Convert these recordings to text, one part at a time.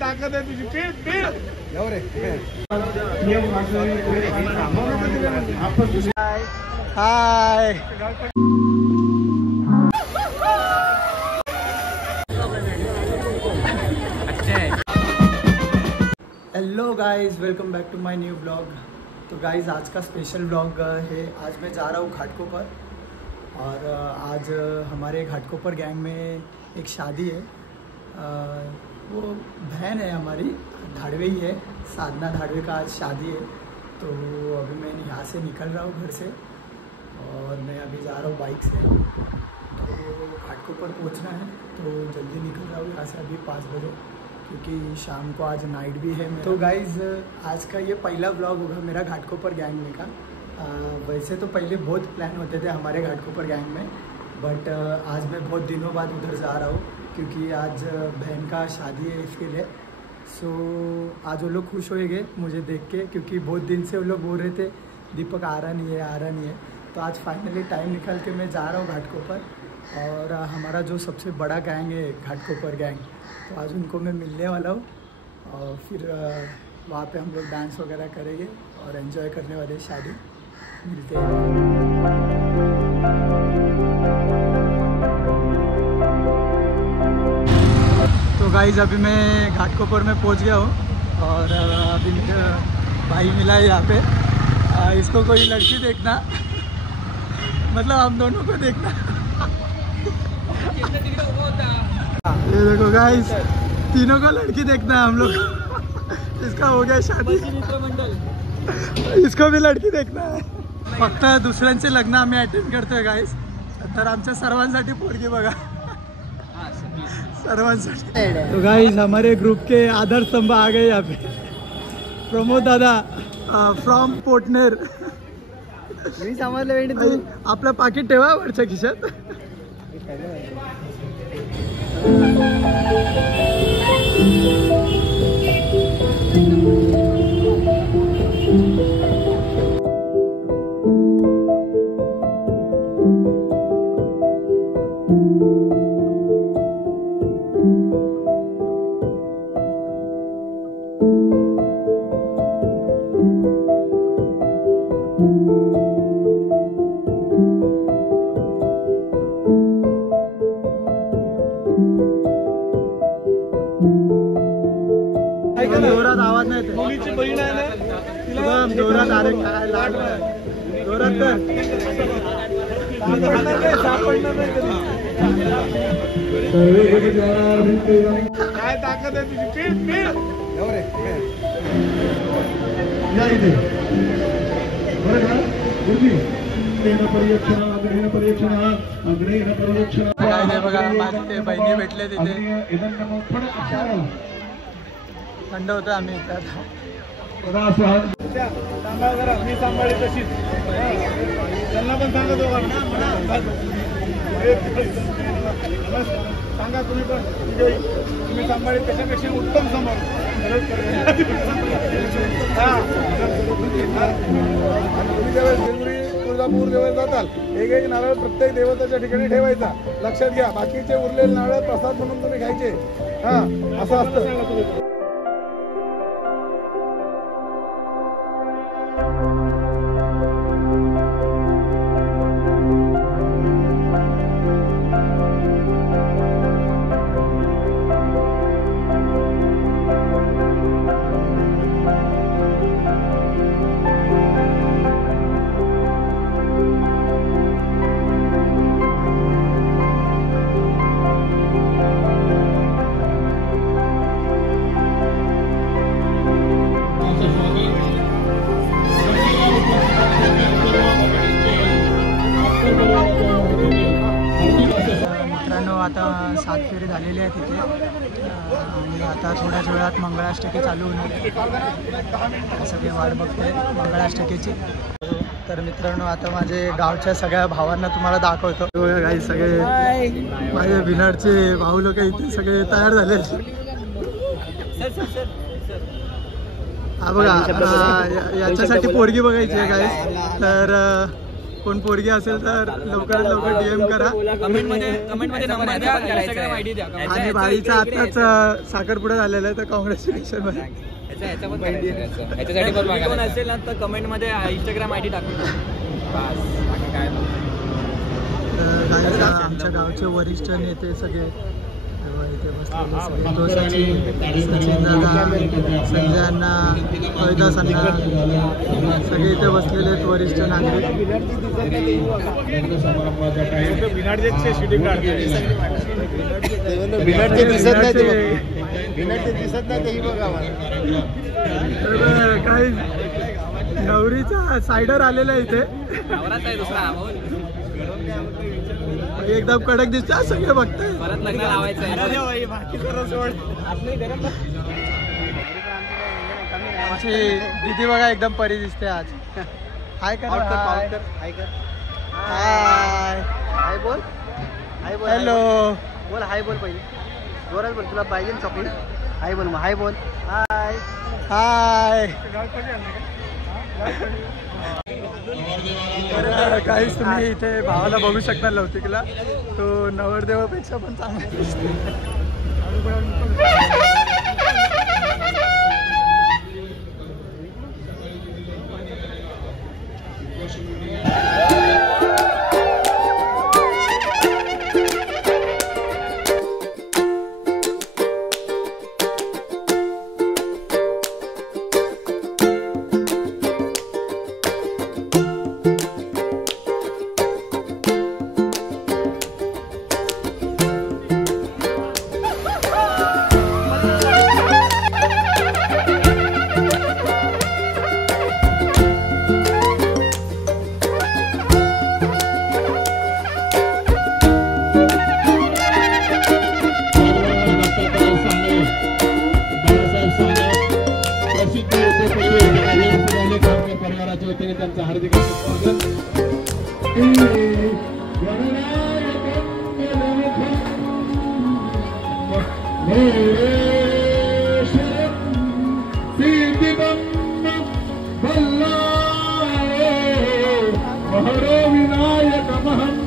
ताकद आहे तुझी पीठ पीठ hi hello guys, welcome back to my new blog. तो गाइस आज का स्पेशल ब्लॉग है। आज मैं जा रहा हूँ घाटकोपर और आज हमारे घाटकोपर गैंग में एक शादी है। वो बहन है हमारी, धाड़वे ही है, साधना धाड़वे का आज शादी है। तो अभी मैं यहाँ से निकल रहा हूँ घर से और मैं अभी जा रहा हूँ बाइक से। तो घाटकोपर पहुँचना है तो जल्दी निकल रहा हूँ यहाँ से अभी 5 बजे, क्योंकि शाम को आज नाइट भी है। तो गाइज़ आज का ये पहला ब्लॉग होगा मेरा घाटकोपर गैंग में का। वैसे तो पहले बहुत प्लान होते थे हमारे घाटकोपर गैंग में, बट आज मैं बहुत दिनों बाद उधर जा रहा हूँ क्योंकि आज बहन का शादी है, इसके लिए। सो आज वो लोग खुश होएंगे मुझे देख के, क्योंकि बहुत दिन से वो लोग बोल रहे थे दीपक आ रहा नहीं है, आ रहा नहीं है। तो आज फाइनली टाइम निकाल के मैं जा रहा हूँ घाटकोपर। और हमारा जो सबसे बड़ा गैंग है घाटकोपर गैंग, तो आज उनको मैं मिलने वाला हूँ और फिर वहाँ पे हम लोग डांस वगैरह करेंगे और एंजॉय करने वाले शादी। मिलते हैं। तो गाइस अभी मैं घाटकोपर में पहुँच गया हूँ और अभी मेरा भाई मिला है यहाँ पे। इसको कोई लड़की देखना मतलब हम दोनों को देखना। ये देखो गाइस, तीनों को लड़की देखना है हम लोग। इसका हो गया शादी, इसको भी लड़की देखना है। फक्त दुसऱ्यांचे लग्न आम्ही अटेंड करतोय गाइस, तर आमच्या सर्वांसाठी पोरगी बघा, सर्वांसाठी। तो गाइस हमारे ग्रुप के आधार स्तंभ आ गए यहाँ पे। प्रमोद दादा फ्रॉम पोटनेर। मी समजलं आपलं पाकिट ठेवा वरच्या खिशात। जोरात आवाज नाही येते। मुलीची बहीण आहे ना, तिला जोरात अरे काय लाड जोरात कर। सापडणार नाही कधी। काय ताकद आहे तुझी पीठ पीठ बघा माझे ते बहिणी भेटले तिथे, थंड होतं आम्ही सांगा जरा, मी सांभाळी तशीच त्यांना पण सांगा दोघांना। सांगा तुम्ही पण, तुम्ही सांभाळी त्याच्यापेक्षा उत्तम सांभाळ। तुम्ही ज्यावेळेस बेंगुरी तुळजापूर ज्यावेळेस जाताल, एक नारळ प्रत्येक देवताच्या ठिकाणी ठेवायचा। लक्षात घ्या, बाकीचे उरलेले नारळ प्रसाद म्हणून तुम्ही घ्यायचे। असं असतं। आता 7 फेरी झालेली आहे तिथे आणि आता थोड्याच वेळात मंगळाष्टकी चालू होणार आहे। सगळे वाट बघते मंगळाष्टकीची। तर मित्रांनो आता माझे गावच्या सगळ्या भावांना तुम्हाला दाखवतो। काही सगळे माझे भिनाडचे भाऊ लोक इथे सगळे तयार झाले। हा बघा, याच्यासाठी पोरगी बघायची आहे काय, तर कोण पोरगी असेल तर लवकरात लवकर DM करा. कमेंटमध्ये नंबर द्या, Instagram ID द्या. आणि भाईचा आताच साखरपुडा झालेला आहे तर कॉंग्रॅच्युलेशन भाई. ह्याच्यासाठी कोण असेल ना तर कमेंटमध्ये Instagram ID टाकून द्या. बस बाकी काय नाही. तर आमच्या गावचे वरिष्ठ नेते सगळे तेव्हा इथे बसलेले सगळे. तो सचिन दादा, संजय अण्णा, रोहिदास अण्णा सगळे इथे बसलेले आहेत वरिष्ठ नागरिक. तर काही नवरीचा सायडर आलेला आहे इथे. एकदम कडक दिसतं सगळे बघताय. परत लग्न लावायचं आमची दीदी बघा एकदम परी दिसते आज. हाय कर, हाय हाय बोल, हाय बोल, हॅलो बोल, हाय बोल पहिले जोरात बोल. तुला पाहिजे ना चॉकलेट? हाय बोल, मग हाय बोल, हाय हाय. तर काहीच तुम्ही इथे भावाला बघू शकता लौतिकला. तो नवरदेवापेक्षा पण चांगला दिसतो. त्यांचं हार्दिक स्वागत. विनायक महं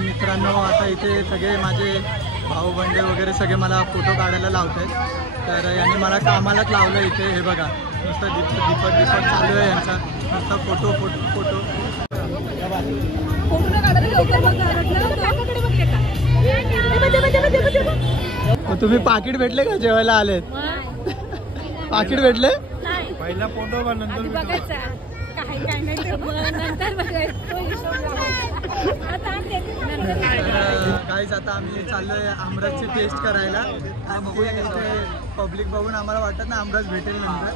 मित्रांनो आता इथे सगळे माझे भाऊ बंडे वगैरे सगळे मला फोटो काढायला लावत आहेत. तर यांनी मला कामालाच लावलं इथे. हे बघा नुसतं दीपक चालू आहे यांचा, नुसतं फोटो. तुम्ही पाकिट भेटले का जेवायला आलेत? पाकिट भेटले? पहिला फोटो गाईज आता आम्ही चाललोय आमरसची टेस्ट करायला. बघूया पब्लिक बघून आम्हाला वाटत ना आमरस भेटेल नंतर.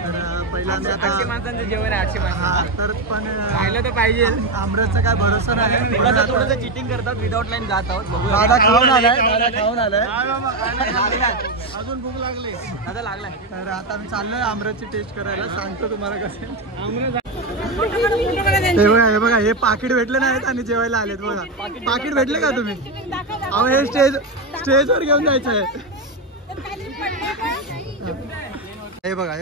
तर पहिला आम्ही आता माणसांचं जेवण आहे 800 माणसं. तर पण राहिलं तर पाहिजे. आमरसचा काय भरोसा नाही. थोडंसं चिटिंग करतात, विदाउट लाईन जात आहोत. बघूया. दादा खाऊन आलाय. अजून भूक लागली. दादा लागलाय. तर आता आम्ही चाललोय आमरसची टेस्ट करायला. सांगतो तुम्हाला कसं. हे बघा हे पाकिट भेटले नाहीत आणि जेवायला आलेत. बघा पाकिट भेटले का तुम्ही? अहो हे स्टेजवर घेऊन जायचं आहे. हे बघा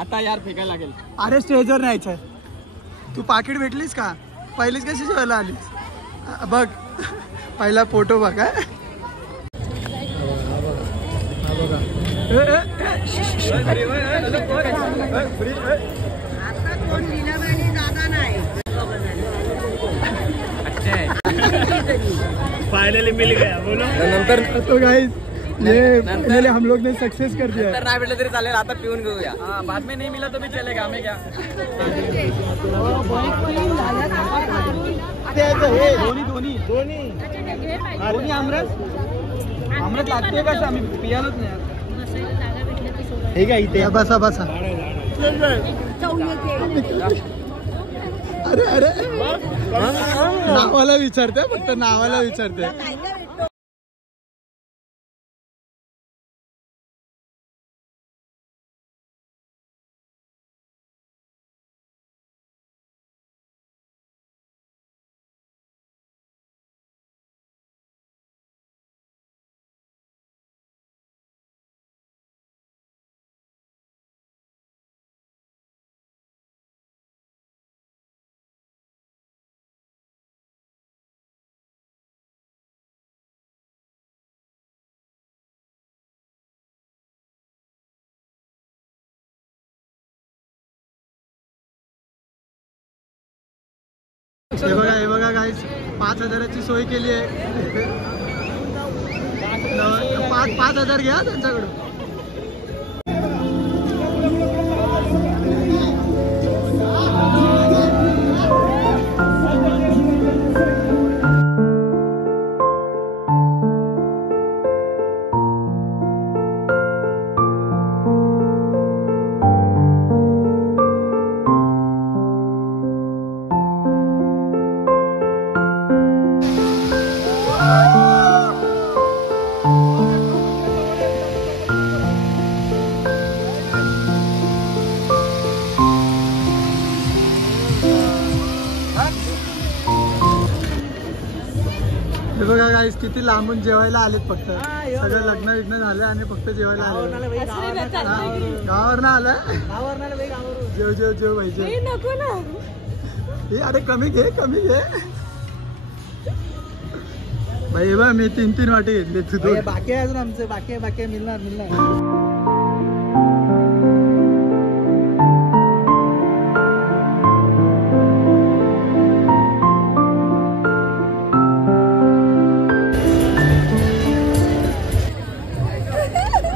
आता यार फेकायला लागेल. अरे स्टेजवर न्यायचं आहे. तू पाकिट भेटलीस का? पहिलीच कशी जेवायला आलीस? बघ पहिला फोटो बघा. फाइनली मिल गया. बोलो नंतर तो गाइस ये फाइनली हम लोग ने सक्सेस कर दिया. नाही भेटलं तरी चालेल, आता पिऊन घेऊया. बाद में नहीं मिला तो भी चलेगा. हमें क्या. दोन्ही आमरस लागतोय कसं? आम्ही पियालोच नाही. हे काय इथे बसा. अरे नावाला विचारते, फक्त नावाला विचारते. हे बघा गाईस 5,000ची सोय केली आहे. 5,000 घ्या त्यांच्याकडून. हे बघा गाईस किती लांबून जेवायला आलेत. फक्त सगळं लग्न झालं आणि फक्त जेवायला आले. गावावरनं आलाय. जेव भाई जेव. नको ना. हे अरे कमी घे भाई. बघ मी 3 वाटे घेतले. बाकी आहे अजून आमचं. बाकी मिळणार.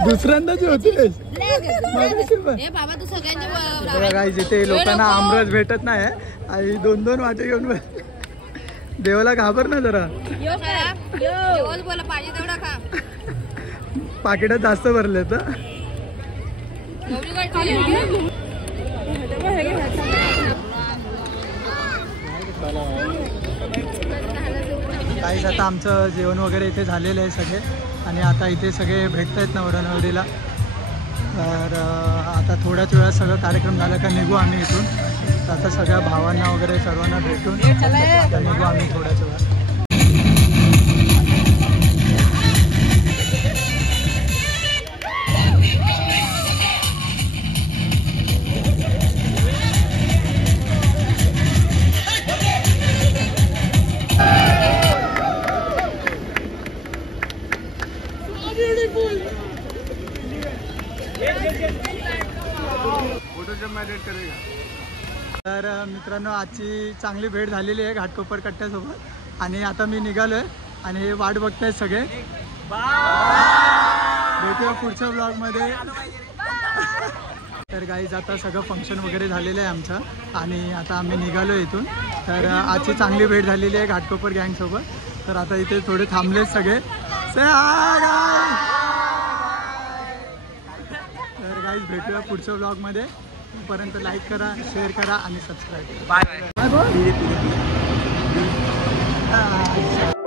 दुसऱ्यांदा जेवतेस इथे लोकांना आमरस भेटत नाही आणि 2 वाटे घेऊन देवाला घाबर ना जरा. पाकिटात जास्त भरले तर. काहीच आता आमचं जेवण वगैरे इथे झालेलं आहे सगळे. आणि आता इथे सगळे भेटत आहेत नवरा नवरीला. तर आता थोड्याच वेळात सगळं कार्यक्रम झाला का निघू आम्ही इथून. तर आता सगळ्या भावांना वगैरे सर्वांना भेटून आता निघू आम्ही थोड्याच वेळात. तर मित्रांनो आजची चांगली भेट झालेली आहे घाटकोपर कट्ट्यासोबत आणि आता मी निघालोय आणि हे वाट बघतायत सगळे. भेटूया पुढच्या ब्लॉगमध्ये. तर गाईज आता सगळं फंक्शन वगैरे झालेलं आहे आमचं आणि आता आम्ही निघालो इथून. तर आजची चांगली भेट झालेली आहे घाटकोपर गँगसोबत. तर आता इथे थोडे थांबलेत सगळे. तर गाईज भेटूया पुढच्या ब्लॉगमध्ये. तोपर्यंत लाईक करा, शेअर करा आणि सबस्क्राईब करा. Bye bye.